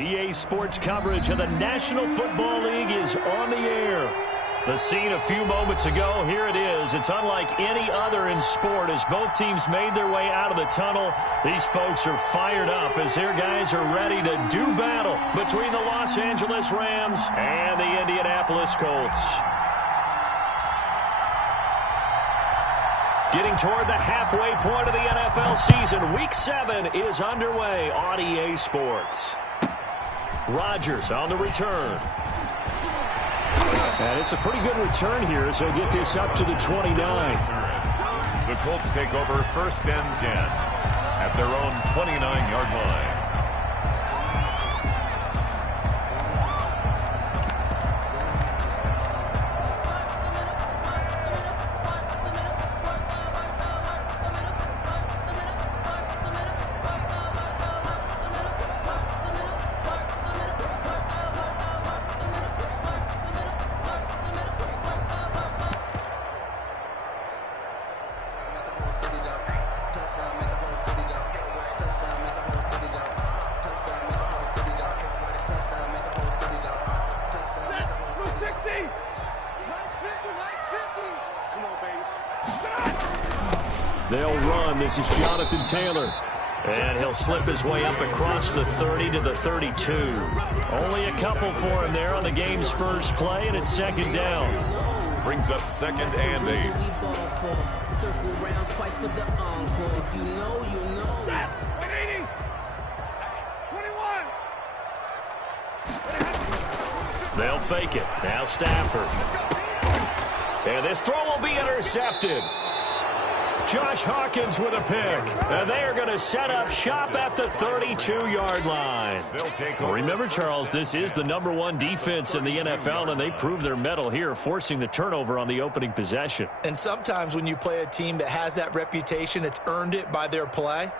EA Sports coverage of the National Football League is on the air. The scene a few moments ago, here it is. It's unlike any other in sport as both teams made their way out of the tunnel. These folks are fired up as their guys are ready to do battle between the Los Angeles Rams and the Indianapolis Colts. Getting toward the halfway point of the NFL season, Week 7 is underway on EA Sports. Rodgers on the return. And it's a pretty good return here as they get this up to the 29. The Colts take over 1st and 10 at their own 29-yard line. They'll run. This is Jonathan Taylor. And he'll slip his way up across the 30 to the 32. Only a couple for him there on the game's first play, and it's 2nd down. Brings up 2nd and 8. They'll fake it. Now Stafford. And this throw will be intercepted. Josh Hawkins with a pick. And they are going to set up shop at the 32-yard line. Remember, Charles, this is the #1 defense in the NFL, and they prove their mettle here, forcing the turnover on the opening possession. And sometimes when you play a team that has that reputation, it's earned it by their play.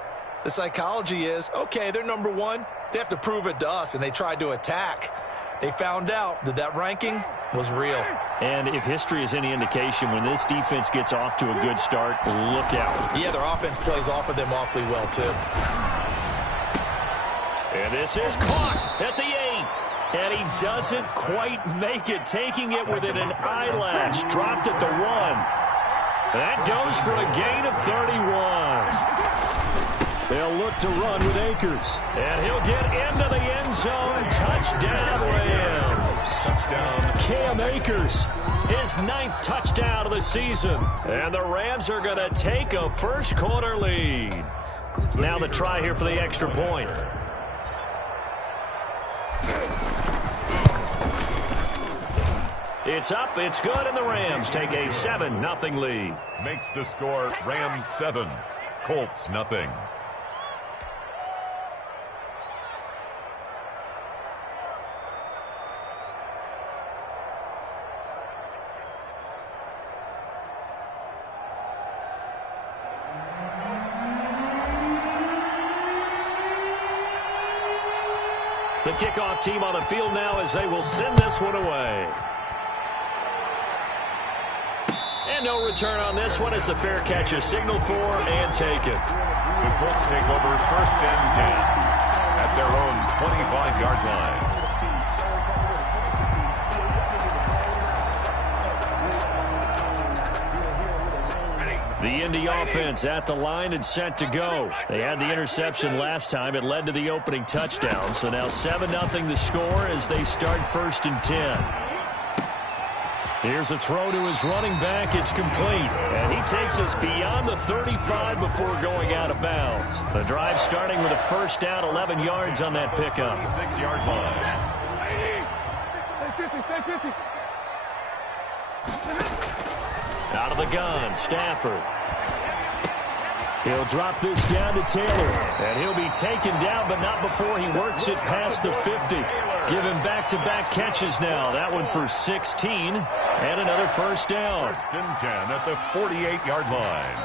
The psychology is, okay, they're #1. They have to prove it to us, and they tried to attack. They found out that that ranking was real. And if history is any indication, when this defense gets off to a good start, look out. Yeah, their offense plays off of them awfully well, too. And this is caught at the 8. And he doesn't quite make it, taking it within an eyelash. Dropped at the 1. That goes for a gain of 31. They'll look to run with Akers. And he'll get into the end zone. Touchdown, Rams. Touchdown. Cam Akers, his 9th touchdown of the season. And the Rams are going to take a first-quarter lead. Now the try here for the extra point. It's up, it's good, and the Rams take a 7-0 lead. Makes the score Rams 7, Colts 0. The kickoff team on the field now as they will send this one away. And no return on this one as the fair catch is signaled for and taken. The Colts take over 1st and 10 at their own 25-yard line. The Indy offense at the line and set to go. They had the interception last time. It led to the opening touchdown. So now 7-0 the score as they start 1st and 10. Here's a throw to his running back. It's complete. And he takes us beyond the 35 before going out of bounds. The drive starting with a 1st down, 11 yards on that pickup. 26-yard line. Stay 50. Out of the gun, Stafford. He'll drop this down to Taylor. And he'll be taken down, but not before he works it past the 50. Give him back-to-back catches now. That one for 16. And another 1st down. 1st and 10 at the 48-yard line.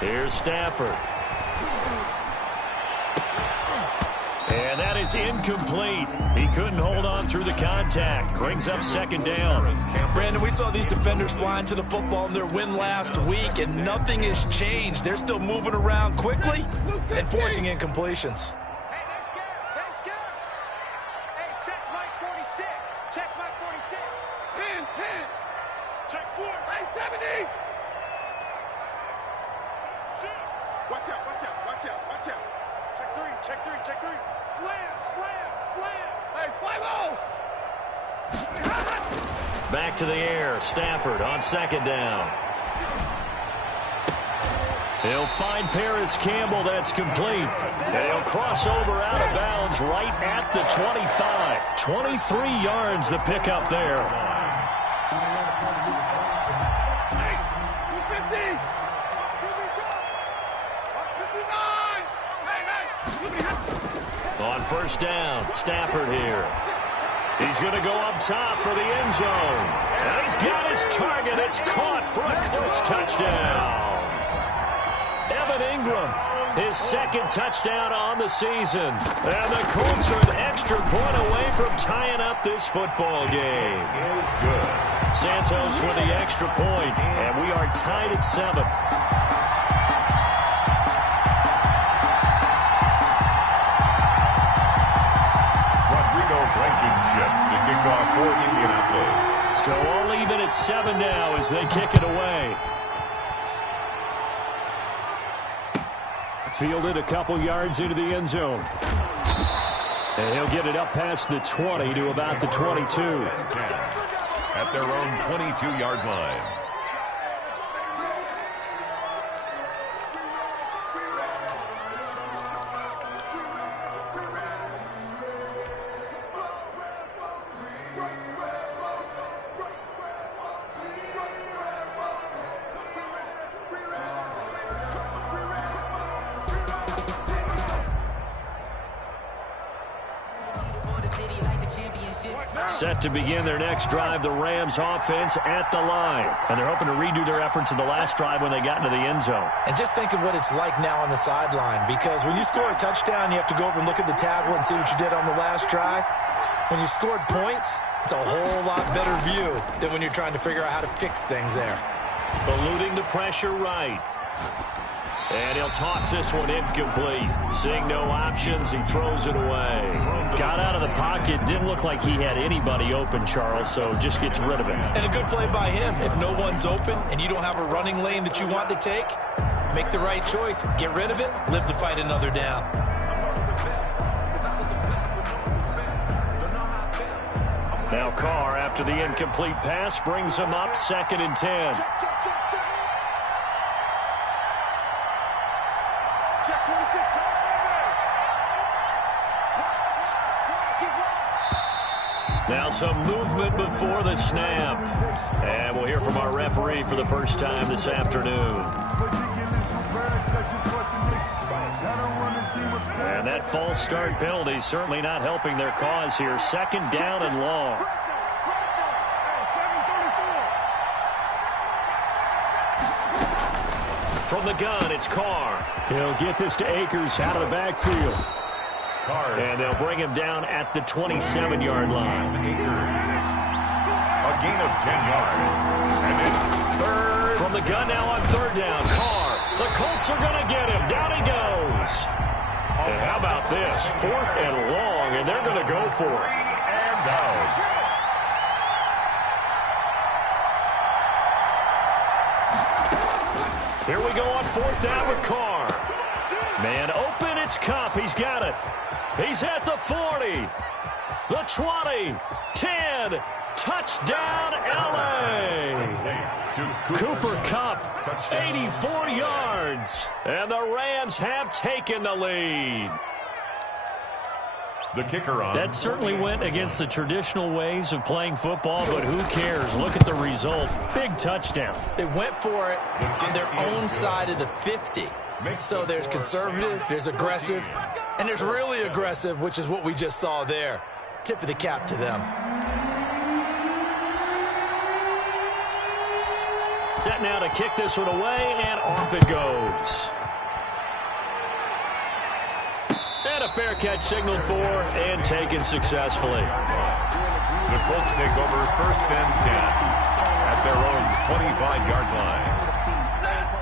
22. Here's Stafford. And that is incomplete. He couldn't hold on through the contact. Brings up second down. Brandon, we saw these defenders flying to the football in their win last week, and nothing has changed. They're still moving around quickly and forcing incompletions. Hey, they're scared. They're scared. Hey, check Mike 46. Check Mike 46. 10. Check 4. Hey, 70. Watch out, watch out, watch out, watch out. Check 3, check 3, check 3. Slam. Hey, 5-0. Back to the air. Stafford on second down. He'll find Paris Campbell. That's complete. And he'll cross over out of bounds right at the 25. 23 yards the pickup there. On first down, Stafford here. He's going to go up top for the end zone. And he's got his target. It's caught for a Colts touchdown. Evan Ingram, his second touchdown on the season. And the Colts are an extra point away from tying up this football game. Is good. Santos with the extra point, and we are tied at 7. To kick off for Indianapolis. So all even at 7 now as they kick it away. Fielded a couple yards into the end zone. And he'll get it up past the 20 to about the 22. At their own 22-yard line. Set to begin their next drive, the Rams offense at the line. And they're hoping to redo their efforts in the last drive when they got into the end zone. And just think of what it's like now on the sideline, because when you score a touchdown, you have to go over and look at the tablet and see what you did on the last drive. When you scored points, it's a whole lot better view than when you're trying to figure out how to fix things there. Eluding the pressure right. And he'll toss this one incomplete. Seeing no options, he throws it away. Got out of the pocket. Didn't look like he had anybody open, Charles, so just gets rid of it. And a good play by him. If no one's open and you don't have a running lane that you want to take, make the right choice. Get rid of it. Live to fight another down. Now Carr, after the incomplete pass, brings him up 2nd and 10. Now some movement before the snap. And we'll hear from our referee for the first time this afternoon. And that false start penalty certainly not helping their cause here. 2nd down and long. From the gun, it's Carr. He'll get this to Akers out of the backfield. And they'll bring him down at the 27-yard line. A gain of 10 yards. And it's 3rd. From the gun now on 3rd down. Carr. The Colts are going to get him. Down he goes. And how about this? 4th and long, and they're going to go for it. And out. Here we go on 4th down with Carr. Man open, it's Kupp. He's got it. He's at the 40, the 20, 10, touchdown L.A. Cooper Kupp, 84 yards, and the Rams have taken the lead. The kicker on. That certainly went against the traditional ways of playing football, but who cares? Look at the result. Big touchdown. They went for it on their own side of the 50. So there's conservative, there's aggressive, and there's really aggressive, which is what we just saw there. Tip of the cap to them. Set now to kick this one away, and off it goes. And a a fair catch signaled for and taken successfully. The Colts take over 1st and 10 at their own 25-yard line.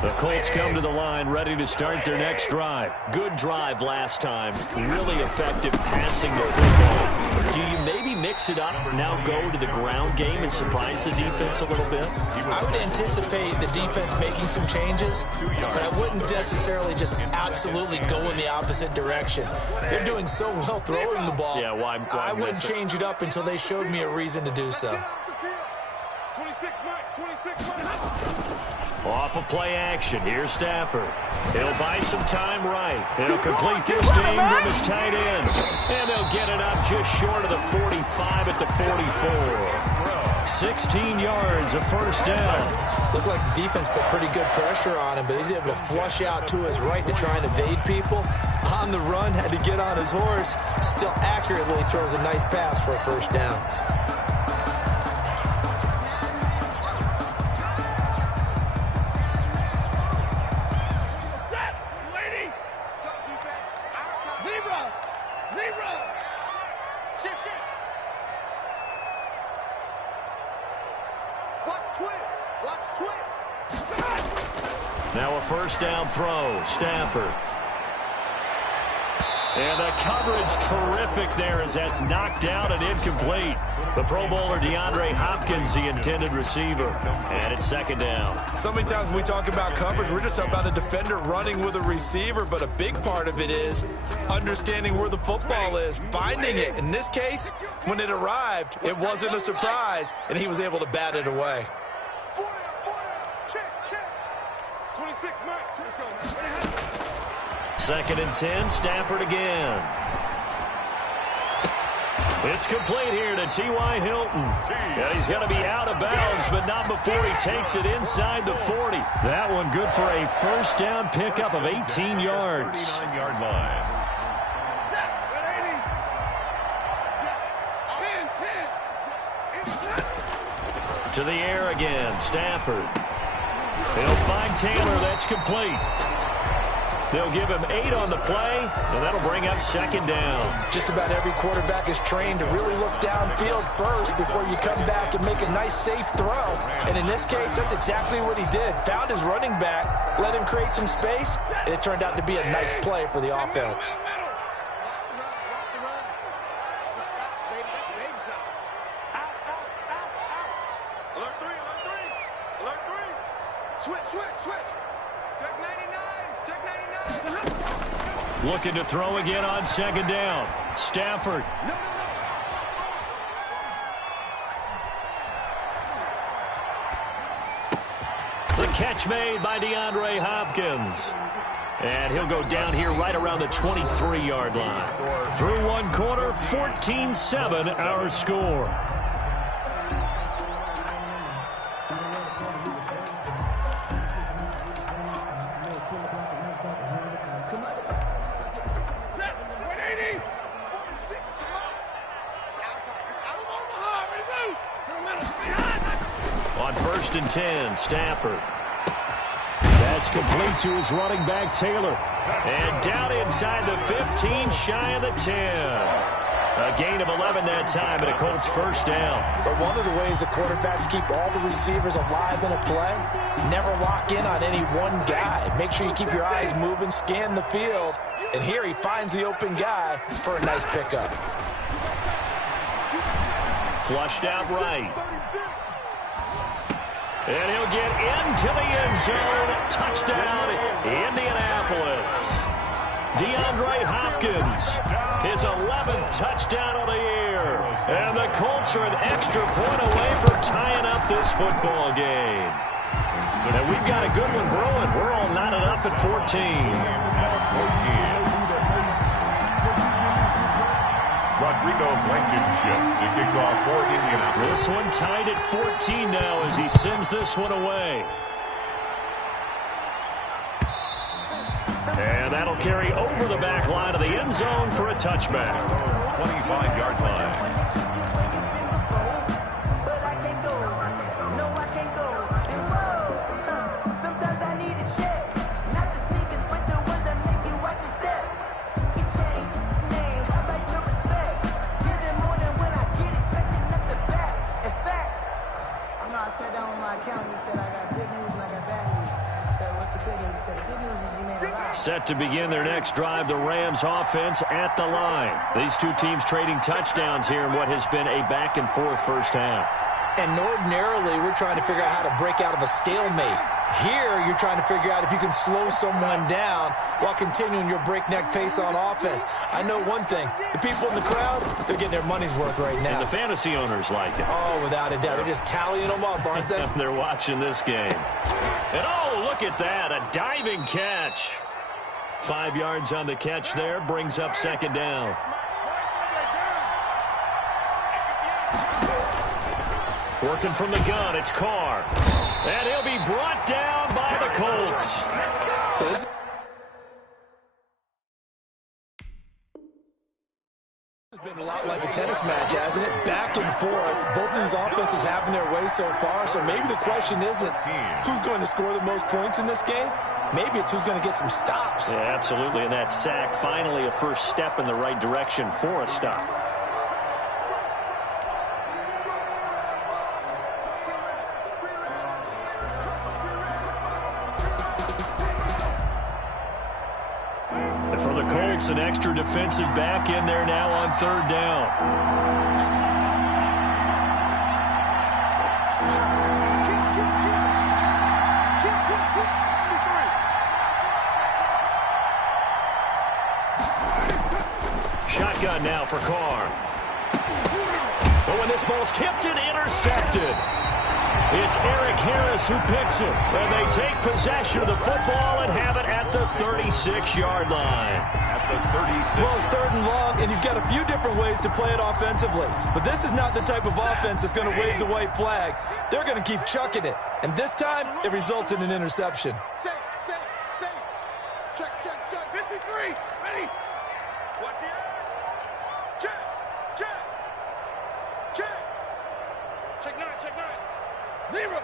The Colts come to the line ready to start their next drive. Good drive last time. Really effective passing the football. Do you maybe mix it up, now go to the ground game and surprise the defense a little bit? I would anticipate the defense making some changes, but I wouldn't necessarily just absolutely go in the opposite direction. They're doing so well throwing the ball. Yeah, why I wouldn't change it up until they showed me a reason to do so. 26 Mike, 26 Mike. Off of play action. Here's Stafford. He'll buy some time right. He'll complete this to Ingram, his tight end. And they'll get it up just short of the 45 at the 44. 16 yards, a first down. Looked like the defense put pretty good pressure on him, but he's able to flush out to his right to try and evade people. On the run, had to get on his horse. Still accurately throws a nice pass for a first down. Now a first down throw. Stafford. And the coverage terrific there as that's knocked down and incomplete. The Pro Bowler DeAndre Hopkins, the intended receiver. And it's second down. So many times when we talk about coverage, we're just about a defender running with a receiver, but a big part of it is understanding where the football is, finding it. In this case, when it arrived, it wasn't a surprise, and he was able to bat it away. 40, check. 26 Mike, let's go. Second and 10, Stafford again. It's complete here to T.Y. Hilton. And he's going to be out of bounds, but not before he takes it inside the 40. That one good for a first down pickup of 18 yards. 39-yard line. To the air again, Stafford. He'll find Taylor. That's complete. They'll give him 8 on the play, and that'll bring up second down. Just about every quarterback is trained to really look downfield first before you come back and make a nice, safe throw. And in this case, that's exactly what he did. Found his running back, let him create some space, and it turned out to be a nice play for the offense. Looking to throw again on second down. Stafford. The catch made by DeAndre Hopkins. And he'll go down here right around the 23-yard line. Through one quarter, 14-7 our score. On 1st and 10, Stafford. That's complete to his running back, Taylor. And down inside the 15, shy of the 10. A gain of 11 that time, and a Colts first down. But one of the ways the quarterbacks keep all the receivers alive in a play, never lock in on any one guy. Make sure you keep your eyes moving, scan the field. And here he finds the open guy for a nice pickup. Flushed out right. And he'll get into the end zone. Touchdown, Indianapolis. DeAndre Hopkins, his 11th touchdown of the year. And the Colts are an extra point away from tying up this football game. And we've got a good one brewing. We're all knotted up at 14. Rodrigo Blankenship to kick off for Indianapolis. This one tied at 14 now as he sends this one away. And that'll carry over the back line of the end zone for a touchback. 25-yard line. set to begin their next drive. The Rams offense at the line. These two teams trading touchdowns here in what has been a back-and-forth first half. And ordinarily, we're trying to figure out how to break out of a stalemate. Here, you're trying to figure out if you can slow someone down while continuing your breakneck pace on offense. I know one thing. The people in the crowd, they're getting their money's worth right now. And the fantasy owners like it. Oh, without a doubt. They're just tallying them up, aren't they? They're watching this game. And oh, look at that. A diving catch. 5 yards on the catch there. Brings up second down. Working from the gun, it's Carr. And he'll be brought down by the Colts. So this has been a lot like a tennis match, hasn't it? Back and forth. Both of these offenses having their way so far. So maybe the question isn't who's going to score the most points in this game. Maybe it's who's going to get some stops. Yeah, absolutely. And that sack, finally a first step in the right direction for a stop. And for the Colts, an extra defensive back in there now on third down. Shotgun now for Carr. Oh, and this ball's tipped and intercepted. It's Eric Harris who picks it. And they take possession of the football and have it at the 36-yard line. At the 36. Well, it's third and long, and you've got a few different ways to play it offensively. But this is not the type of offense that's going to wave the white flag. They're going to keep chucking it. And this time, it results in an interception. Safe. Check. 53. Ready? Watch the eye. Check. Check 9. 0.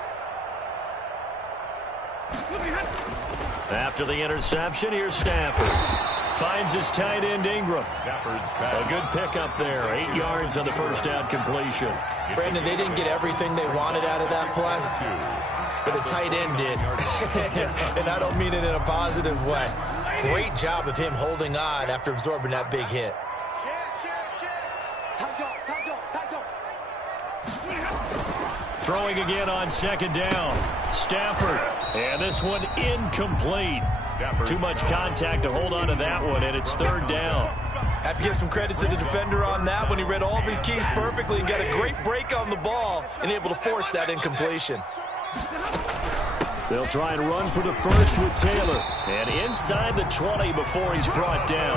After the interception, here's Stafford. Finds his tight end Ingram. Stafford's back. A good pickup there. 8 yards on the first down completion. Brandon, they didn't get everything they wanted out of that play, but the tight end did. And I don't mean it in a positive way. Great job of him holding on after absorbing that big hit. Throwing again on second down. Stafford. And this one incomplete. Too much contact to hold on to that one, and it's third down. Have to give some credit to the defender on that when he read all of his keys perfectly and got a great break on the ball and able to force that incompletion. They'll try and run for the first with Taylor. And inside the 20 before he's brought down.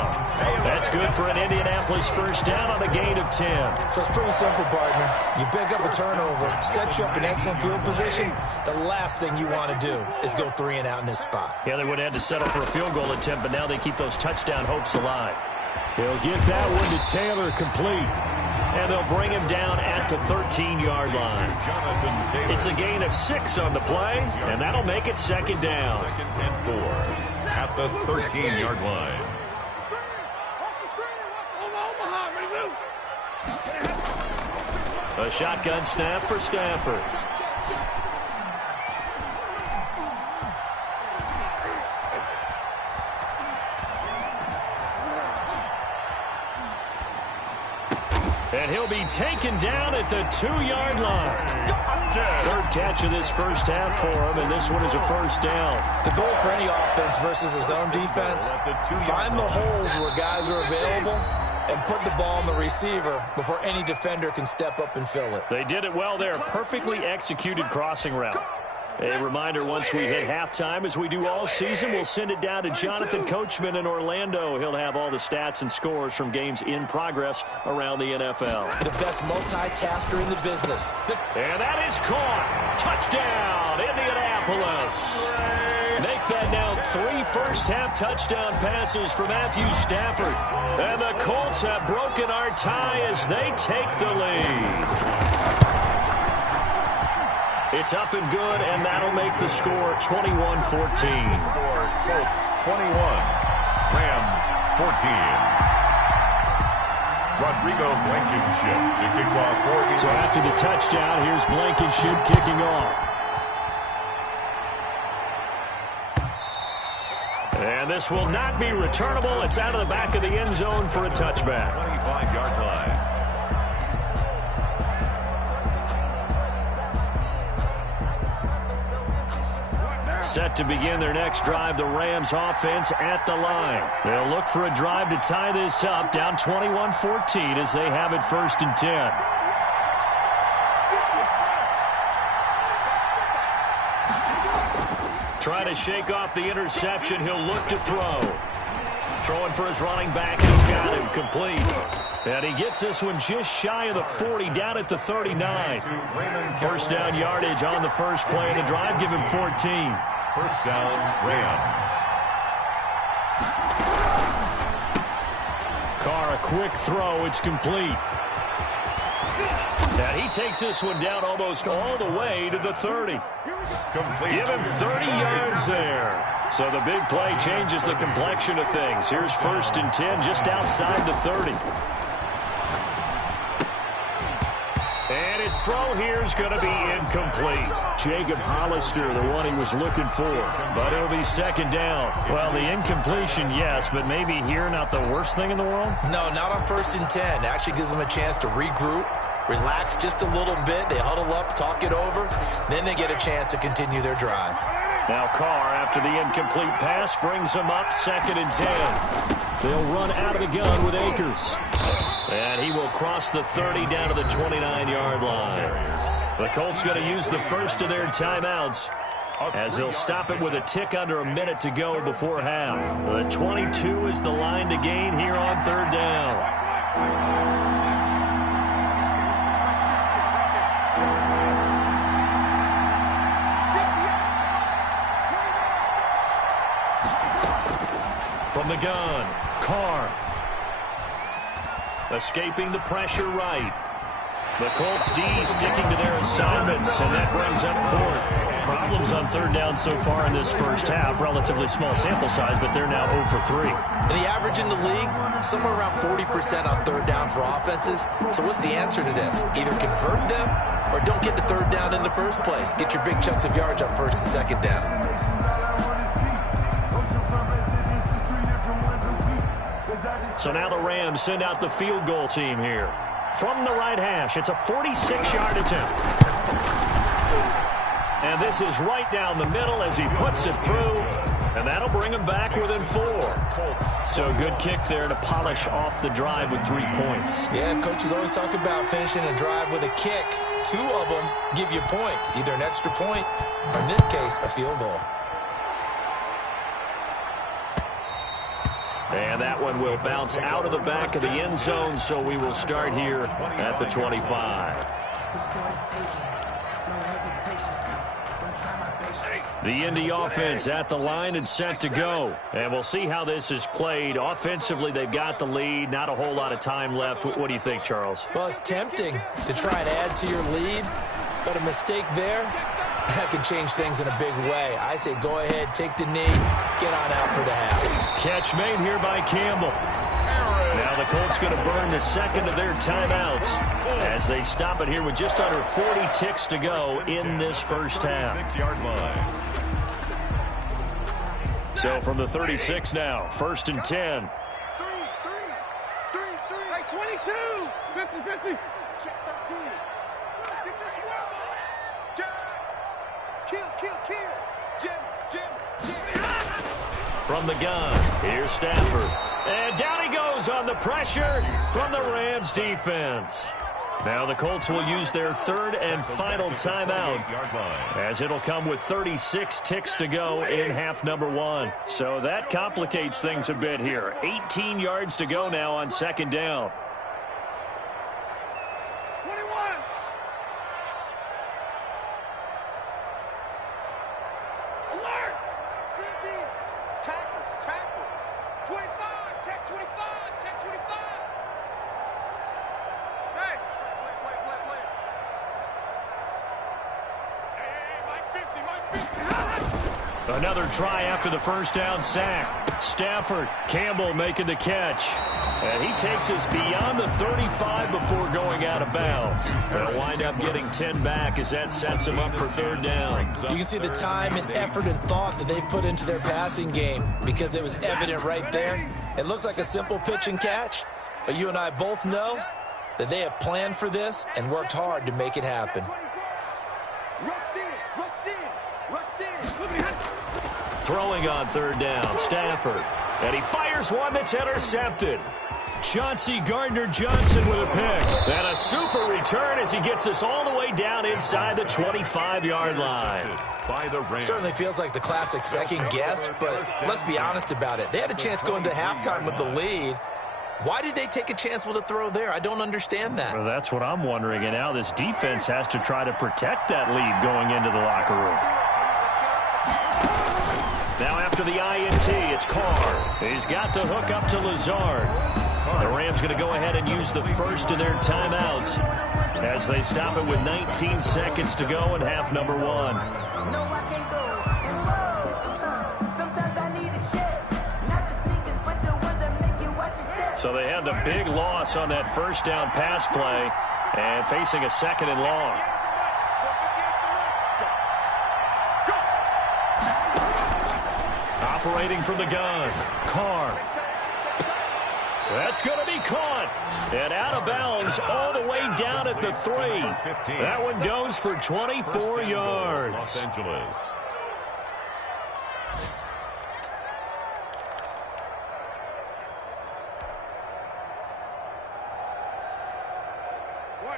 That's good for an Indianapolis first down on a gain of 10. So it's pretty simple, partner. You pick up a turnover, set you up in excellent field position. The last thing you want to do is go 3 and out in this spot. Yeah, they would have had to settle for a field goal attempt, but now they keep those touchdown hopes alive. They'll get that one to Taylor complete. And they'll bring him down at the 13-yard line. It's a gain of 6 on the play, and that'll make it second down. 2nd and 4 at the 13-yard line. A shotgun snap for Stafford. And he'll be taken down at the 2-yard line. Third catch of this first half for him, and this one is a first down. The goal for any offense versus his own defense, find the holes where guys are available and put the ball on the receiver before any defender can step up and fill it. They did it well there. Perfectly executed crossing route. A reminder, once we hit halftime, as we do all season, we'll send it down to Jonathan Coachman in Orlando. He'll have all the stats and scores from games in progress around the NFL. The best multitasker in the business. And that is caught. Touchdown, Indianapolis. Make that now 3 first-half touchdown passes for Matthew Stafford. And the Colts have broken our tie as they take the lead. It's up and good, and that'll make the score 21-14. Colts 21, Rams 14. Rodrigo Blankenship to kick off for. So after the touchdown, here's Blankenship kicking off. And this will not be returnable. It's out of the back of the end zone for a touchback. 25-yard line. Set to begin their next drive, the Rams offense at the line. They'll look for a drive to tie this up, down 21-14 as they have it 1st and 10. Trying to shake off the interception. He'll look to throw. Throwing for his running back, and he's got him complete. And he gets this one just shy of the 40, down at the 39. First down yardage on the first play of the drive. Give him 14. First down, Rams. Carr, a quick throw. It's complete. And he takes this one down almost all the way to the 30. Give him 30 yards there. So the big play changes the complexion of things. Here's 1st and 10 just outside the 30. And his throw here is going to be incomplete. Jacob Hollister, the one he was looking for. But it'll be 2nd down. Well, the incompletion, yes, but maybe here not the worst thing in the world? No, not on 1st and 10. It actually gives them a chance to regroup, relax just a little bit. They huddle up, talk it over. Then they get a chance to continue their drive. Now Carr, after the incomplete pass, brings him up 2nd and 10. They'll run out of the gun with Akers. And he will cross the 30 down to the 29-yard line. The Colts going to use the first of their timeouts as they'll stop it with a tick under a minute to go before half. The 22 is the line to gain here on 3rd down. From the gun, Carr. Escaping the pressure right. The Colts D sticking to their assignments, and that brings up 4th. Problems on 3rd down so far in this first half. Relatively small sample size, but they're now 0 for 3. And the average in the league, somewhere around 40% on 3rd down for offenses. So what's the answer to this? Either convert them or don't get to 3rd down in the first place. Get your big chunks of yards on 1st and 2nd down. So now the Rams send out the field goal team here. From the right hash, it's a 46-yard attempt. And this is right down the middle as he puts it through. And that'll bring him back within 4. So good kick there to polish off the drive with 3 points. Yeah, coaches always talk about finishing a drive with a kick. 2 of them give you points, either an extra point or, in this case, a field goal. And that one will bounce out of the back of the end zone, so we will start here at the 25. The Indy offense at the line and set to go. And we'll see how this is played. Offensively, they've got the lead. Not a whole lot of time left. What do you think, Charles? Well, it's tempting to try and add to your lead, but a mistake there, that could change things in a big way. I say go ahead, take the knee, get on out for the half. Catch made here by Campbell. Now the Colts going to burn the 2nd of their timeouts as they stop it here with just under 40 ticks to go in this first half. 6-yard line. So from the 36 now, 1st and 10. 22. 50-50. Check 13. Kill. Jim. From the gun, here's Stafford. And down he goes on the pressure from the Rams defense. Now the Colts will use their 3rd and final timeout as it'll come with 36 ticks to go in half number 1. So that complicates things a bit here. 18 yards to go now on 2nd down. 21. Alert! 50. Tackle. 25. Check 25. Hey. Play. Hey, Mike 50. Another try after the first down sack. Stafford, Campbell making the catch. And he takes us beyond the 35 before going out of bounds. They'll wind up getting 10 back as that sets him up for third down. You can see the time and effort and thought that they've put into their passing game because it was evident right there. It looks like a simple pitch and catch, but you and I both know that they have planned for this and worked hard to make it happen. Throwing on third down, Stafford. And he fires one that's intercepted. Chauncey Gardner-Johnson with a pick. And a super return as he gets us all the way down inside the 25-yard line. By the Rams. Certainly feels like the classic second guess, but let's be honest about it. They had a chance going to halftime with the lead. Why did they take a chance with a throw there? I don't understand that. Well, that's what I'm wondering. And now this defense has to try to protect that lead going into the locker room. Now after the INT, it's Carr. He's got the hook up to Lazard. The Rams going to go ahead and use the first of their timeouts as they stop it with 19 seconds to go in half number one. So they had the big loss on that first down pass play and facing a second and long. Operating from the gun, Carr. That's going to be caught. And out of bounds all the way down at the 3. That one goes for 24 yards. Los Angeles.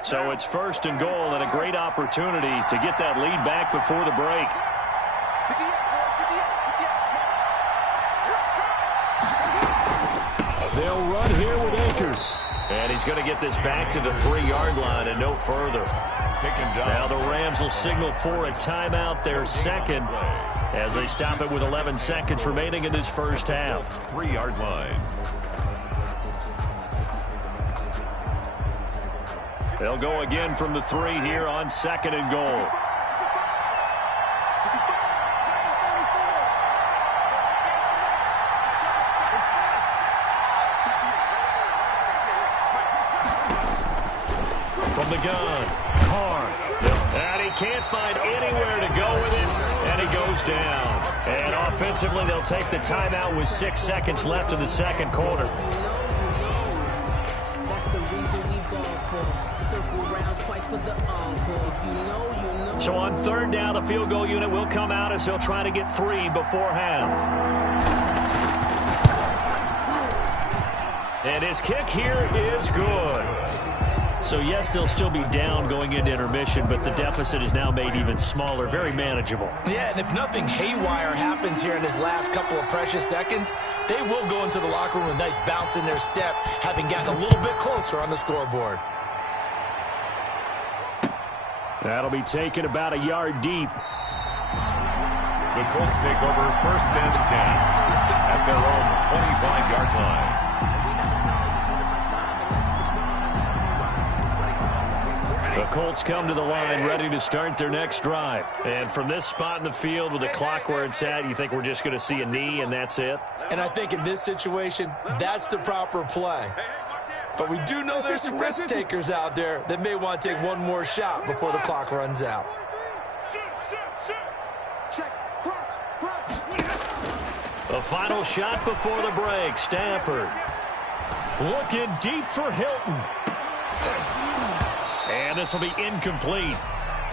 So it's first and goal and a great opportunity to get that lead back before the break. They'll run here with Akers. And he's going to get this back to the 3-yard line and no further. Now the Rams will signal for a timeout, their second, as they stop it with 11 seconds remaining in this first half. 3-yard line. They'll go again from the 3 here on second and goal. From the gun, Carr. And he can't find anywhere to go with it, and he goes down. And offensively, they'll take the timeout with 6 seconds left in the second quarter. So on third down, the field goal unit will come out as they'll try to get 3 before half. And his kick here is good. So, yes, they'll still be down going into intermission, but the deficit is now made even smaller, very manageable. Yeah, and if nothing haywire happens here in his last couple of precious seconds, they will go into the locker room with a nice bounce in their step, having gotten a little bit closer on the scoreboard. That'll be taken about a yard deep. The Colts take over first and 10 at their own 25-yard line. The Colts come to the line ready to start their next drive. And from this spot in the field with the clock where it's at, you think we're just going to see a knee and that's it? And I think in this situation, that's the proper play. But we do know there's some risk takers out there that may want to take one more shot before the clock runs out. The final shot before the break, Stafford. Looking deep for Hilton. And this will be incomplete.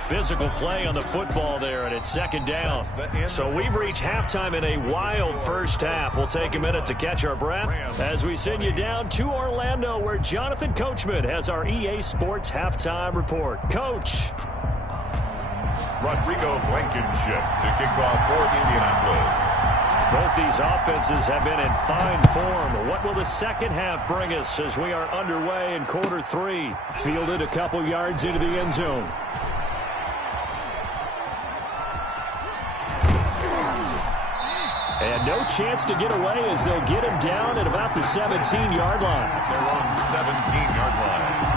Physical play on the football there, and it's second down. So we've reached halftime in a wild first half. We'll take a minute to catch our breath as we send you down to Orlando, where Jonathan Coachman has our EA Sports halftime report. Coach. Rodrigo Blankenship to kick off for Indianapolis. Both these offenses have been in fine form. What will the second half bring us as we are underway in quarter 3? Fielded a couple yards into the end zone. And no chance to get away as they'll get him down at about the 17-yard line. They're on 17-yard line.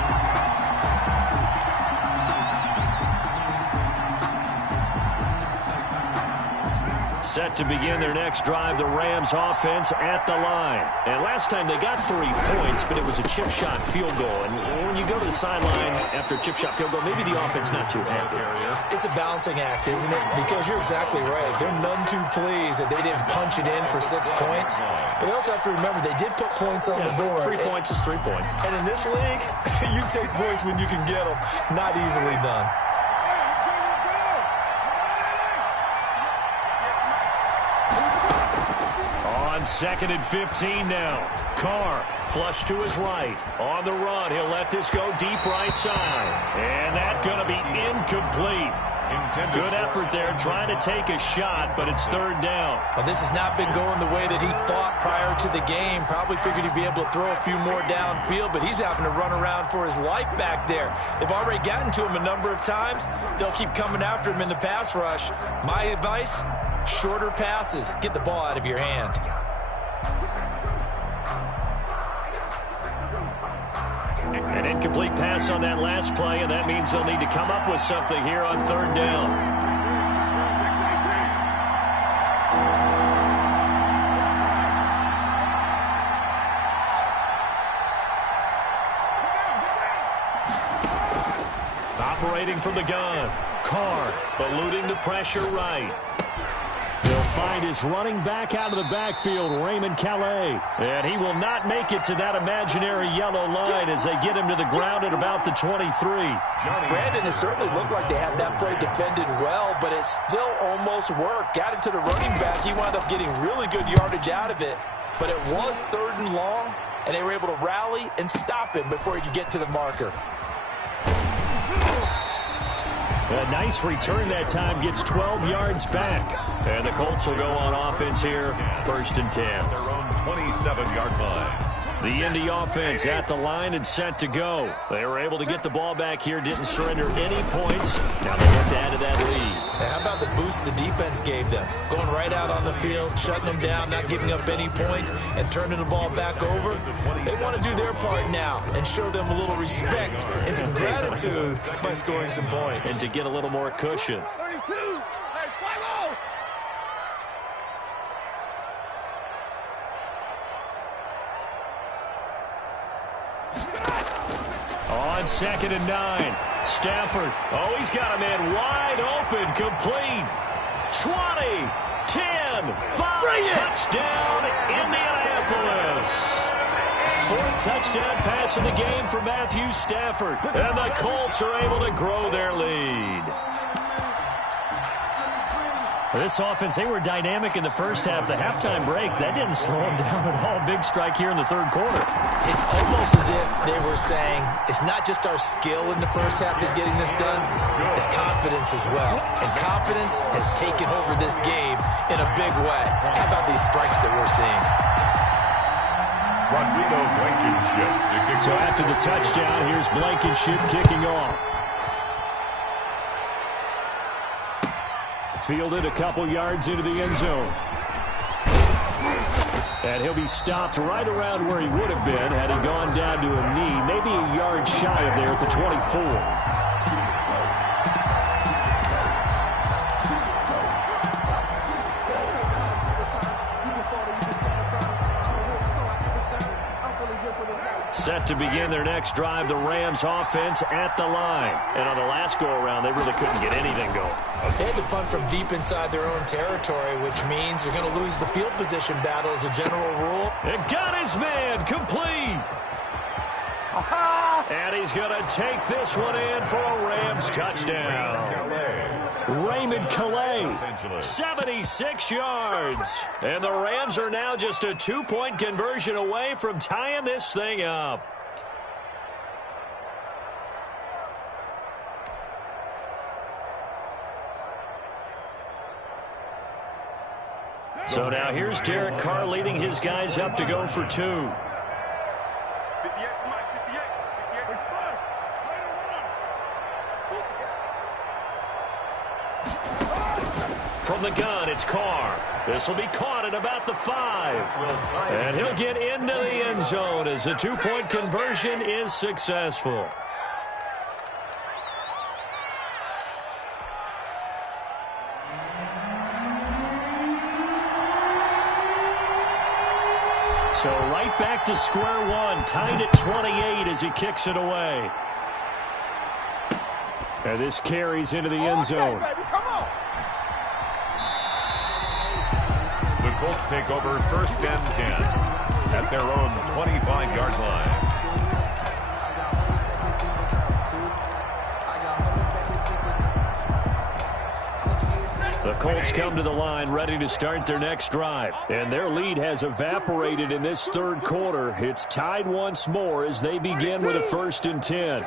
Set to begin their next drive, the Rams offense at the line. And last time they got 3 points, but it was a chip shot field goal. And when you go to the sideline after a chip shot field goal, maybe the offense not too happy. It's a balancing act, isn't it? Because you're exactly right. They're none too pleased that they didn't punch it in for 6 points. But they also have to remember they did put points on the board. 3 points is 3 points. And in this league, you take points when you can get them. Not easily done. On 2nd and 15 now. Carr, flush to his right. On the run, he'll let this go deep right side. And that's going to be incomplete. Good effort there, trying to take a shot, but it's 3rd down. Well, this has not been going the way that he thought prior to the game. Probably figured he'd be able to throw a few more downfield, but he's having to run around for his life back there. They've already gotten to him a number of times. They'll keep coming after him in the pass rush. My advice, shorter passes. Get the ball out of your hand. An incomplete pass on that last play, and that means they'll need to come up with something here on 3rd down. Operating from the gun. Carr eluding the pressure right. He'll find his running back out of the backfield, Raymond Calais. And he will not make it to that imaginary yellow line as they get him to the ground at about the 23. Brandon, it certainly looked like they had that play defended well, but it still almost worked. Got it to the running back. He wound up getting really good yardage out of it. But it was 3rd and long, and they were able to rally and stop him before he could get to the marker. A nice return that time, gets 12 yards back. And the Colts will go on offense here, 1st and 10. Their own 27-yard line. The Indy offense at the line and set to go. They were able to get the ball back here, didn't surrender any points. Now they have to add to that lead. Now, how about the boost the defense gave them? Going right out on the field, shutting them down, not giving up any points, and turning the ball back over. They want to do their part now and show them a little respect and some gratitude by scoring some points. And to get a little more cushion. 32. Hey, 5-0. On 2nd and 9. Stafford. Oh, he's got a man wide open. Complete. 20, 10, 5. Touchdown, Indianapolis. 4th touchdown pass in the game for Matthew Stafford. And the Colts are able to grow their lead. This offense, they were dynamic in the first half. The halftime break, that didn't slow them down at all. Big strike here in the 3rd quarter. It's almost as if they were saying, it's not just our skill in the first half that's getting this done, it's confidence as well. And confidence has taken over this game in a big way. How about these strikes that we're seeing? Rodrigo Blankenship to kick So after the touchdown, here's Blankenship kicking off. Fielded a couple yards into the end zone. And he'll be stopped right around where he would have been had he gone down to a knee, maybe a yard shy of there at the 24. Set to begin their next drive, the Rams offense at the line. And on the last go-around, they really couldn't get anything going. They had to punt from deep inside their own territory, which means they're going to lose the field position battle as a general rule. And got his man complete. And he's going to take this one in for a Rams touchdown. Raymond Calais, 76 yards. And the Rams are now just a 2-point conversion away from tying this thing up. So now here's Derek Carr leading his guys up to go for 2. 58 for Mike, 58. 58 for Spurs. From the gun, it's Carr. This will be caught at about the 5. And he'll get into the end zone as the 2-point conversion is successful. So right back to square one, tied at 28 as he kicks it away. And this carries into the end zone. The Colts take over first and 10 at their own 25-yard line. The Colts come to the line ready to start their next drive. And their lead has evaporated in this third quarter. It's tied once more as they begin with a 1st and 10.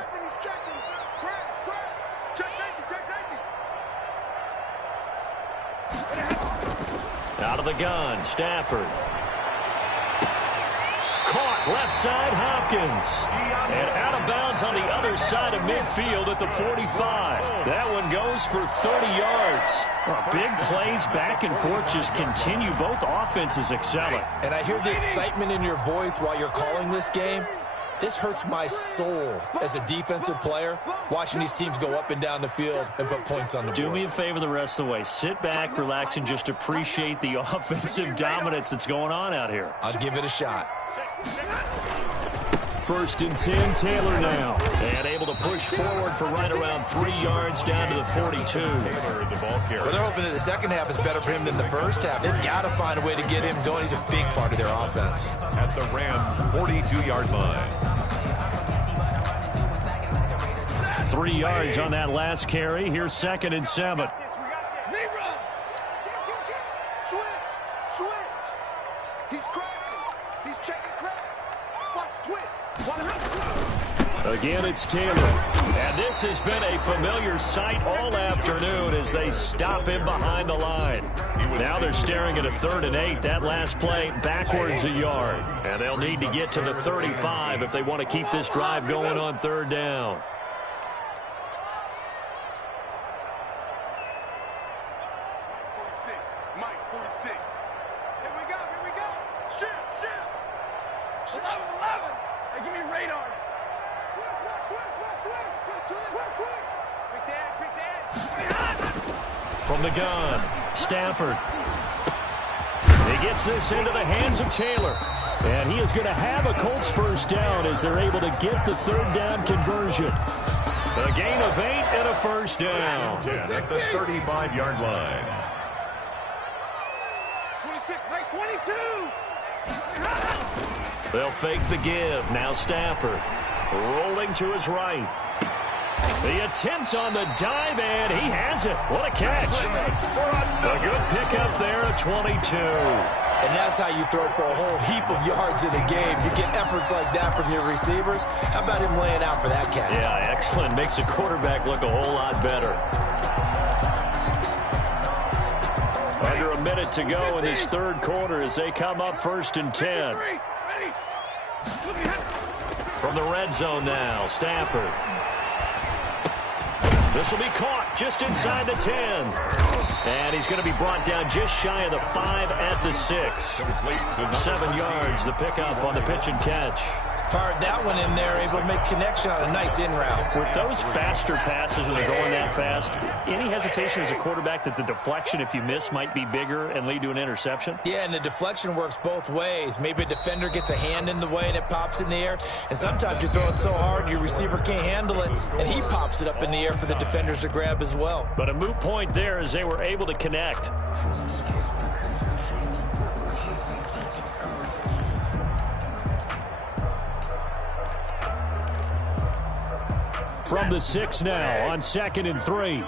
Out of the gun, Stafford. Caught left side, Hopkins. And out of bounds on the other side of midfield at the 45. That one goes for 30 yards. Big plays back and forth just continue. Both offenses excelling. And I hear the excitement in your voice while you're calling this game. This hurts my soul as a defensive player, watching these teams go up and down the field and put points on the board. Do me a favor the rest of the way. Sit back, relax, and just appreciate the offensive dominance that's going on out here. I'll give it a shot. 1st and 10, Taylor now. And able to push forward for right around 3 yards down to the 42. Taylor, the ball carrier. Well, they're hoping that the second half is better for him than the first half. They've got to find a way to get him going. He's a big part of their offense. At the Rams' 42-yard line. 3 yards on that last carry. Here's 2nd and 7. Again, it's Taylor. And this has been a familiar sight all afternoon as they stop him behind the line. Now they're staring at a 3rd and 8. That last play backwards a yard. And they'll need to get to the 35 if they want to keep this drive going on 3rd down. From the gun, Stafford. He gets this into the hands of Taylor. And he is going to have a Colts 1st down as they're able to get the 3rd down conversion. A gain of 8 and a 1st down. At the 35-yard line. 26, make 22. They'll fake the give. Now Stafford rolling to his right. The attempt on the dive, and he has it. What a catch. A good pickup there at 22. And that's how you throw for a whole heap of yards in a game. You get efforts like that from your receivers. How about him laying out for that catch? Yeah, excellent. Makes the quarterback look a whole lot better. Under a minute to go in this third quarter as they come up 1st and 10. From the red zone now, Stafford. This will be caught just inside the 10. And he's going to be brought down just shy of the 5 at the 6. 7 yards, the pickup on the pitch and catch. Fired that one in there, able to make connection on a nice in route. With those faster passes when they're going that fast, any hesitation as a quarterback that the deflection, if you miss, might be bigger and lead to an interception? Yeah, and the deflection works both ways. Maybe a defender gets a hand in the way and it pops in the air. And sometimes you throw it so hard your receiver can't handle it, and he pops it up in the air for the defenders to grab as well. But a moot point there as they were able to connect. From the 6 now on 2nd and 3.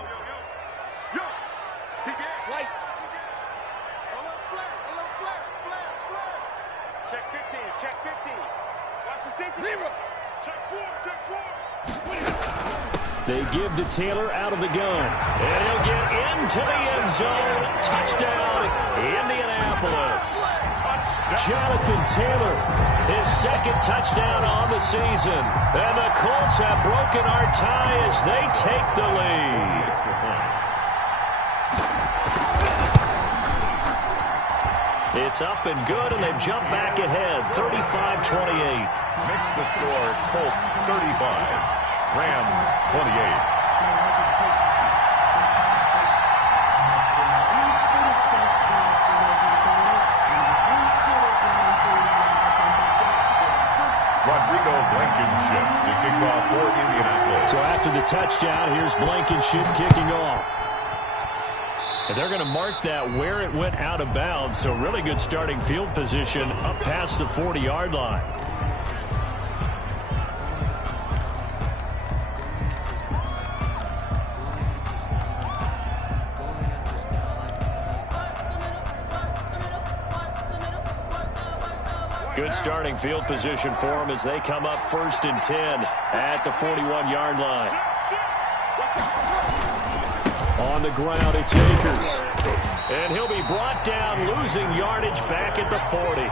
Check 15, check 15. Watch the safety. Check 4. They give to Taylor out of the gun. And he'll get into the end zone. Touchdown, Indianapolis. Jonathan Taylor, his 2nd touchdown on the season. And the Colts have broken our tie as they take the lead. It's up and good, and they've jumped back ahead, 35-28. Mix the score, Colts 35, Rams 28. Rodrigo Blankenship to kick off for Indianapolis. So after the touchdown, here's Blankenship kicking off. And they're going to mark that where it went out of bounds. So really good starting field position up past the 40-yard line. Good starting field position for them as they come up 1st and 10 at the 41-yard line. On the ground, it's Akers. And he'll be brought down, losing yardage back at the 40.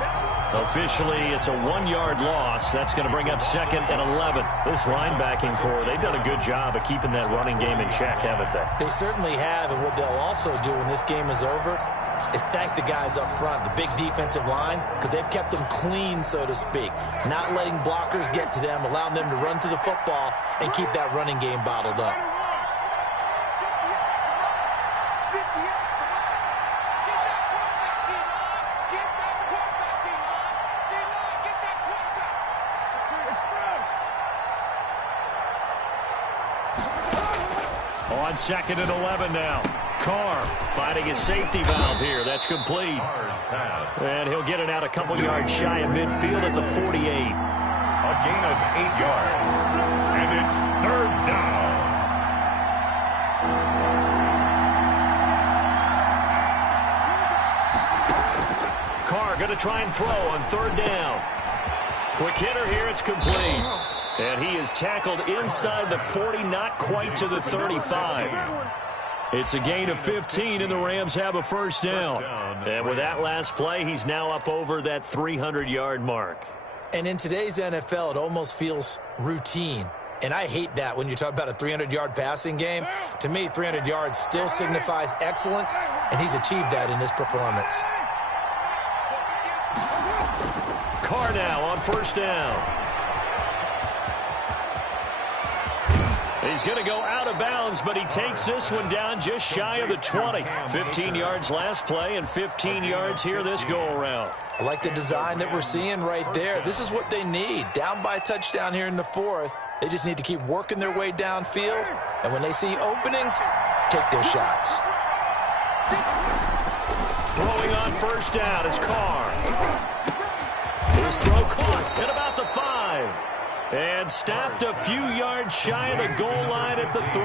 Officially, it's a 1-yard loss. That's going to bring up 2nd and 11. This linebacking core, they've done a good job of keeping that running game in check, haven't they? They certainly have, and what they'll also do when this game is over is thank the guys up front, the big defensive line, because they've kept them clean, so to speak. Not letting blockers get to them, allowing them to run to the football and keep that running game bottled up. On 2nd and 11 now. Carr finding his safety valve here. That's complete. And he'll get it out a couple yards shy of midfield at the 48. A gain of 8 yards. And it's 3rd down. Carr going to try and throw on 3rd down. Quick hitter here. It's complete. And he is tackled inside the 40, not quite to the 35. It's a gain of 15, and the Rams have a 1st down. And with that last play, he's now up over that 300-yard mark. And in today's NFL, it almost feels routine. And I hate that when you talk about a 300-yard passing game. To me, 300 yards still signifies excellence, and he's achieved that in this performance. Carr now on 1st down. He's going to go out of bounds, but he takes this one down just shy of the 20. 15 yards last play and 15 yards here this go-around. I like the design that we're seeing right there. This is what they need. Down by a touchdown here in the 4th. They just need to keep working their way downfield. And when they see openings, take their shots. Throwing on 1st down is Carr. His throw caught at about the 5. And stopped a few yards shy of the goal line at the 3.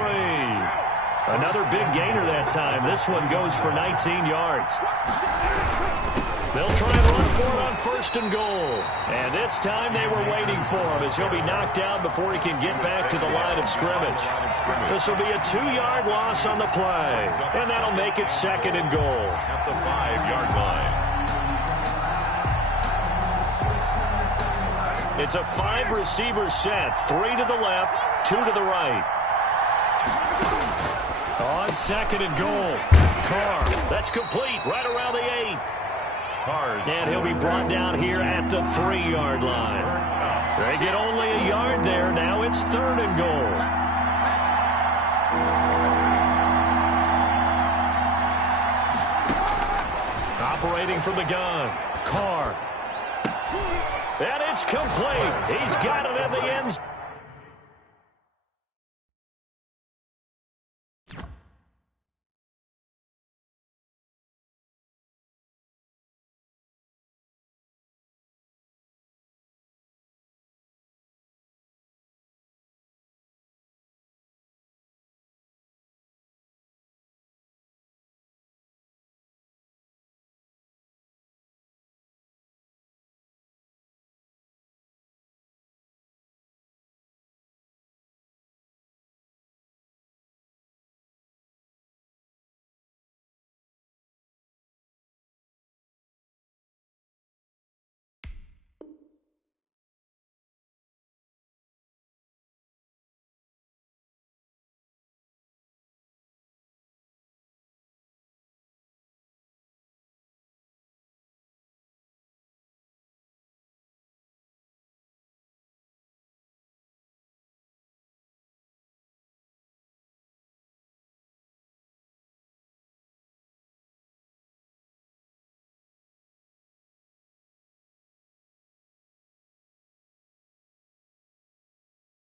Another big gainer that time. This one goes for 19 yards. They'll try and run for it on 1st and goal. And this time they were waiting for him as he'll be knocked down before he can get back to the line of scrimmage. This will be a 2-yard loss on the play. And that'll make it 2nd and goal. At the 5-yard line. It's a 5-receiver set. 3 to the left, 2 to the right. On 2nd and goal. Carr, that's complete right around the 8. And he'll be brought down here at the 3-yard line. They get only a yard there. Now it's 3rd and goal. Operating from the gun. Carr. And it's complete. He's got it in the end zone.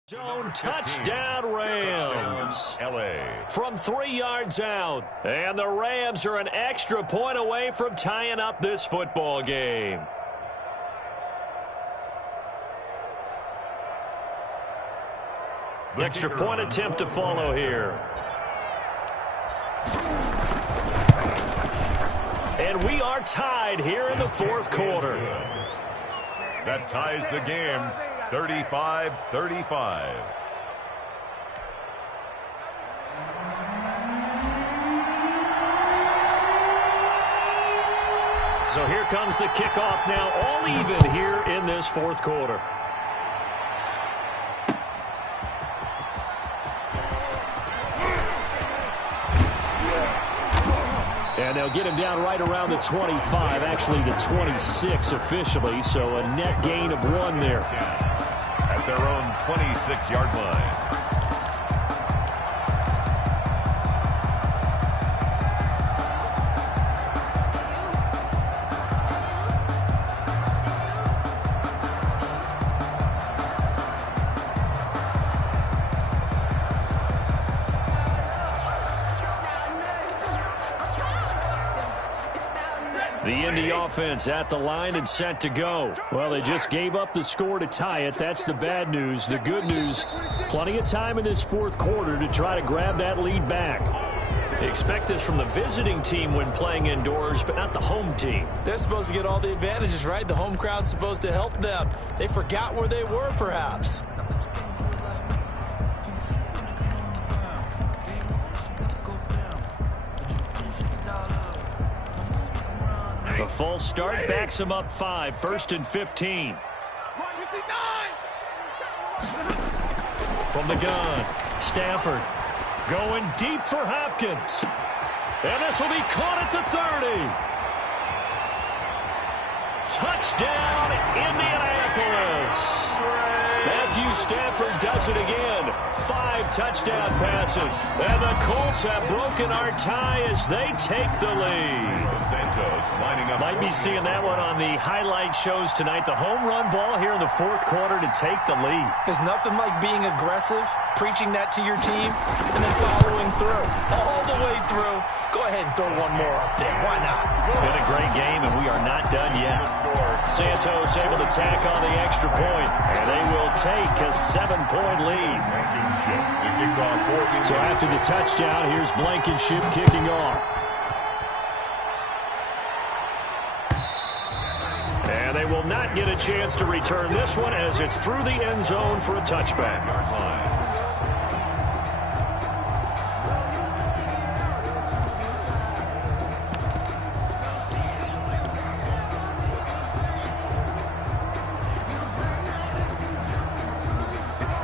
Zone touchdown Rams. LA. From 3 yards out. And the Rams are an extra point away from tying up this football game. Extra point attempt to follow here. And we are tied here in the fourth quarter. That ties the game, 35-35. So here comes the kickoff now, all even here in this fourth quarter. And they'll get him down right around the 25, actually the 26 officially, so a net gain of 1 there. At their own 26-yard line. The Indy offense at the line and set to go. Well, they just gave up the score to tie it. That's the bad news. The good news, plenty of time in this fourth quarter to try to grab that lead back. Expect this from the visiting team when playing indoors, but not the home team. They're supposed to get all the advantages, right? The home crowd's supposed to help them. They forgot where they were, perhaps. The false start backs him up 5, 1st and 15. From the gun, Stafford going deep for Hopkins. And this will be caught at the 30. Touchdown, Indianapolis. Matthew Stafford does it again. 5 touchdown passes. And the Colts have broken our tie as they take the lead. Santos lining up. Might be seeing that one on the highlight shows tonight. The home run ball here in the fourth quarter to take the lead. There's nothing like being aggressive, preaching that to your team, and then following through. All the way through. Go ahead and throw one more up there. Why not? Been a great game, and we are not done yet. Santos able to tack on the extra point, and they will take a 7-point lead. So after the touchdown, here's Blankenship kicking off. And they will not get a chance to return this one as it's through the end zone for a touchback.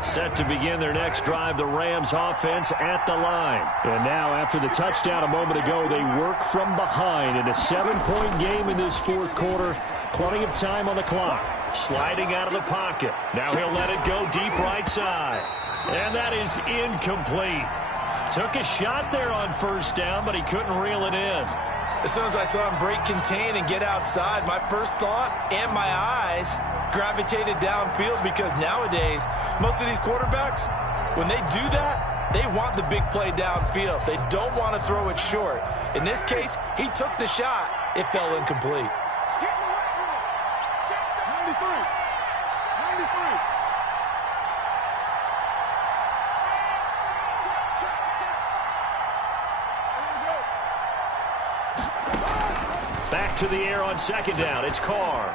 Set to begin their next drive, the Rams offense at the line. And now after the touchdown a moment ago, they work from behind in a 7-point game in this fourth quarter. Plenty of time on the clock. Sliding out of the pocket. Now he'll let it go deep right side. And that is incomplete. Took a shot there on first down, but he couldn't reel it in. As soon as I saw him break contain and get outside, my first thought and my eyes gravitated downfield, because nowadays, most of these quarterbacks, when they do that, they want the big play downfield. They don't want to throw it short. In this case, he took the shot. It fell incomplete. Back to the air on second down. It's Carr.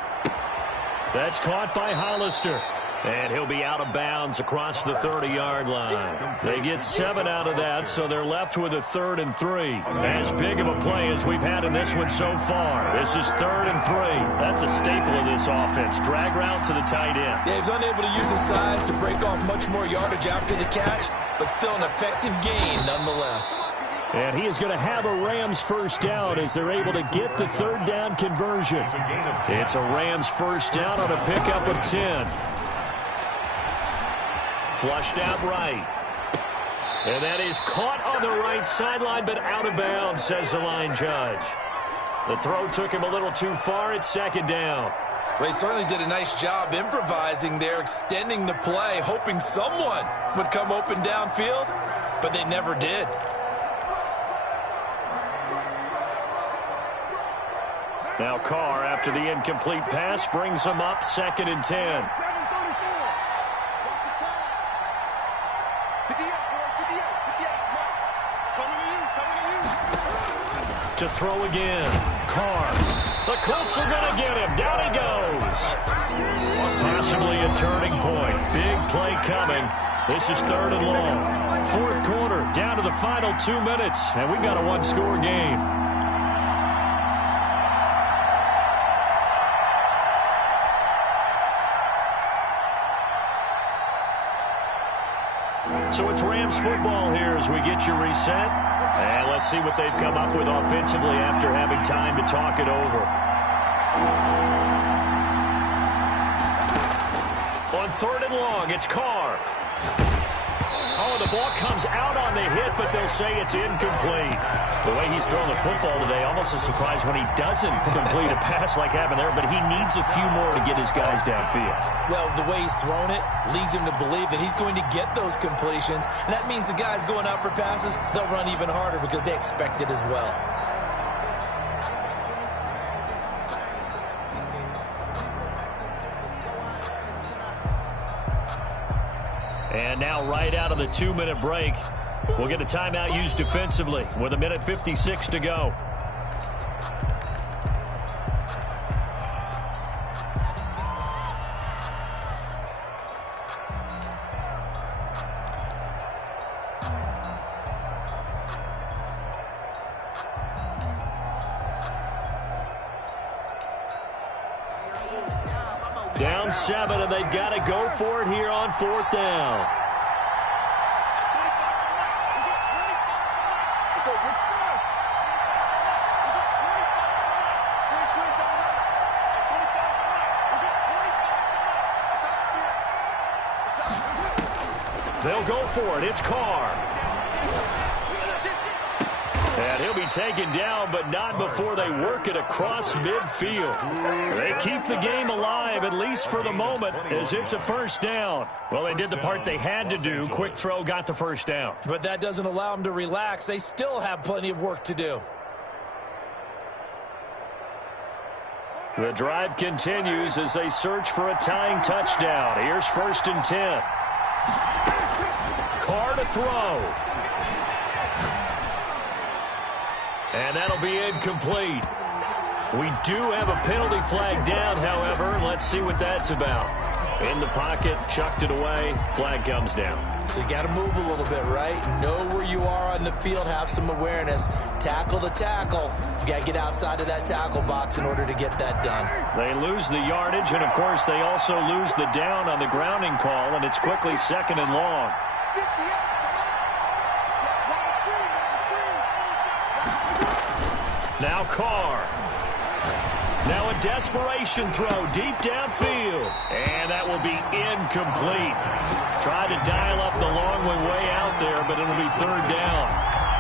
That's caught by Hollister. And he'll be out of bounds across the 30-yard line. They get 7 out of that, so they're left with a 3rd and 3. As big of a play as we've had in this one so far. This is 3rd and 3. That's a staple of this offense. Drag route to the tight end. Yeah, he's unable to use his size to break off much more yardage after the catch, but still an effective gain nonetheless. And he is going to have a Rams first down as they're able to get the 3rd down conversion. It's a Rams first down on a pickup of 10. Flushed out right. And that is caught on the right sideline, but out of bounds, says the line judge. The throw took him a little too far. It's second down. Well, he certainly did a nice job improvising there, extending the play, hoping someone would come open downfield, but they never did. Now Carr, after the incomplete pass, brings him up 2nd and 10. To throw again. Carr. The Colts are going to get him. Down he goes. Possibly a turning point. Big play coming. This is 3rd and long. 4th quarter, down to the final 2 minutes, and we've got a one-score game. So it's Rams football here as we get you reset. And let's see what they've come up with offensively after having time to talk it over. On 3rd and long, it's Carr. Oh, the ball comes out on the hit, but they'll say it's incomplete. The way he's throwing the football today, almost a surprise when he doesn't complete a pass like happened there, but he needs a few more to get his guys downfield. Well, the way he's thrown it leads him to believe that he's going to get those completions, and that means the guys going out for passes, they'll run even harder because they expect it as well. And now right out of the 2-minute break, we'll get a timeout used defensively with 1:56 to go. Down 7, and they've got to go for it here on 4th down. They'll go for it. It's Carr. And he'll be taken down, but not before they work it across midfield. They keep the game alive, at least for the moment, as it's a 1st down. Well, they did the part they had to do. Quick throw got the 1st down. But that doesn't allow them to relax. They still have plenty of work to do. The drive continues as they search for a tying touchdown. Here's 1st and 10. Carr to throw. And that'll be incomplete. We do have a penalty flag down, however. Let's see what that's about. In the pocket, chucked it away. Flag comes down. So you got to move a little bit, right? Know where you are on the field. Have some awareness. Tackle to tackle. You got to get outside of that tackle box in order to get that done. They lose the yardage, and, of course, they also lose the down on the grounding call, and it's quickly 2nd and long. Now Carr. Now a desperation throw deep downfield. And that will be incomplete. Tried to dial up the long way out there, but it'll be 3rd down.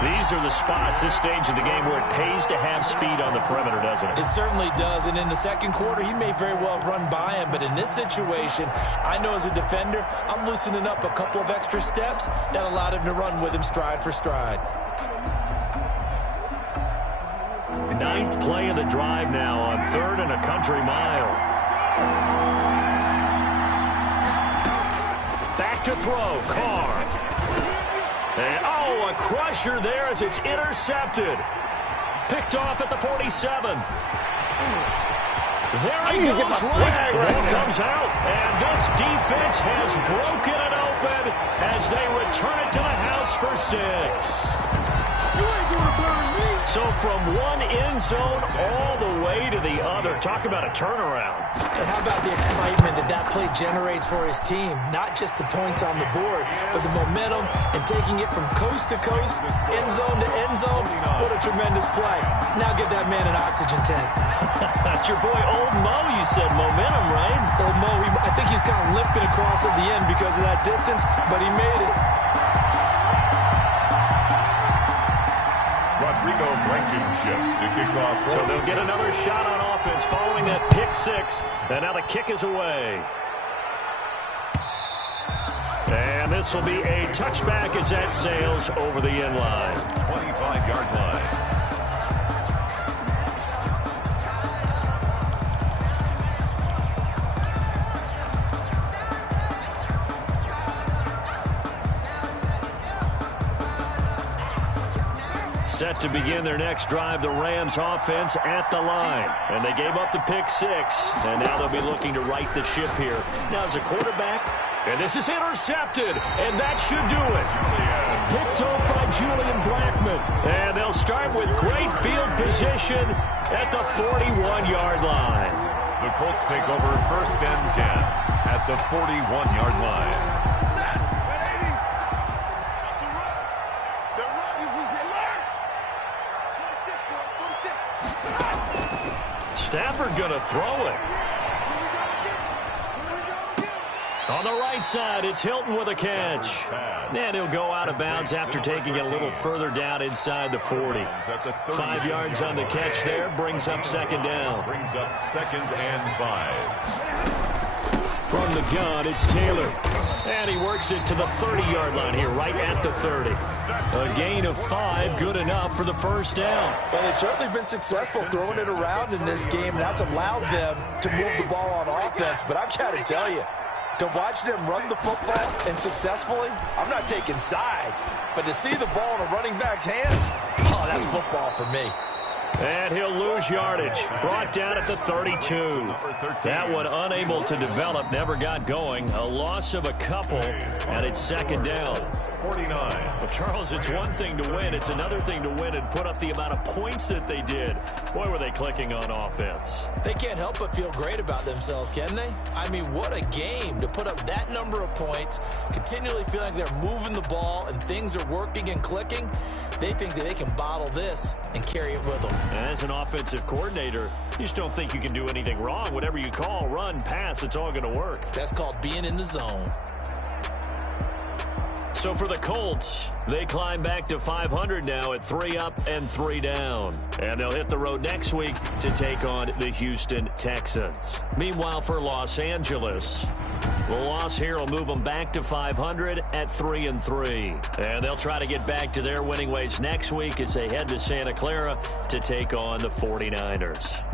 These are the spots, this stage of the game, where it pays to have speed on the perimeter, doesn't it? It certainly does. And in the 2nd quarter, he may very well run by him. But in this situation, I know as a defender, I'm loosening up a couple of extra steps that allowed him to run with him stride for stride. 9th play of the drive now on 3rd and a country mile. Back to throw, Carr. And, oh, a crusher there as it's intercepted. Picked off at the 47. There he goes. Ball comes out, and this defense has broken it open as they return it to the house for 6. You ain't gonna burn me. So from one end zone all the way to the other. Talk about a turnaround. And how about the excitement that play generates for his team? Not just the points on the board, but the momentum and taking it from coast to coast, end zone to end zone. What a tremendous play. Now give that man an oxygen tent. That's your boy Old Mo, you said. Momentum, right? Old Mo, I think he's kind of limping across at the end because of that distance, but he made it. Blankenship to kick off. So they'll get another shot on offense following that pick six. And now the kick is away. And this will be a touchback as that sails over the end line. 25-yard line. Set to begin their next drive, the Rams offense at the line. And they gave up the pick six, and now they'll be looking to right the ship here. Now as a quarterback, and this is intercepted, and that should do it. Picked off by Julian Blackmon. And they'll start with great field position at the 41-yard line. The Colts take over first and 10 at the 41-yard line. Stafford going to throw it. On the right side, it's Hilton with a catch. And he'll go out of bounds after taking it a little further down inside the 40. 5 yards on the catch there, brings up second down. Brings up second and 5. From the gun, it's Taylor. And he works it to the 30-yard line here, right at the 30. A gain of 5, good enough for the first down. Well, they've certainly been successful throwing it around in this game, and that's allowed them to move the ball on offense. But I've got to tell you, to watch them run the football and successfully, I'm not taking sides, but to see the ball in a running back's hands, oh, that's football for me. And he'll lose yardage. Brought down at the 32. That one unable to develop, never got going. A loss of a couple, and it's second down. 49. Well, Charles, it's one thing to win. It's another thing to win and put up the amount of points that they did. Boy, were they clicking on offense. They can't help but feel great about themselves, can they? I mean, what a game to put up that number of points, continually feeling like they're moving the ball and things are working and clicking. They think that they can bottle this and carry it with them. As an offensive coordinator, you just don't think you can do anything wrong. Whatever you call, run, pass, it's all going to work. That's called being in the zone. So for the Colts, they climb back to 500 now at 3 up and 3 down. And they'll hit the road next week to take on the Houston Texans. Meanwhile, for Los Angeles, the loss here will move them back to 500 at 3-3. And they'll try to get back to their winning ways next week as they head to Santa Clara to take on the 49ers.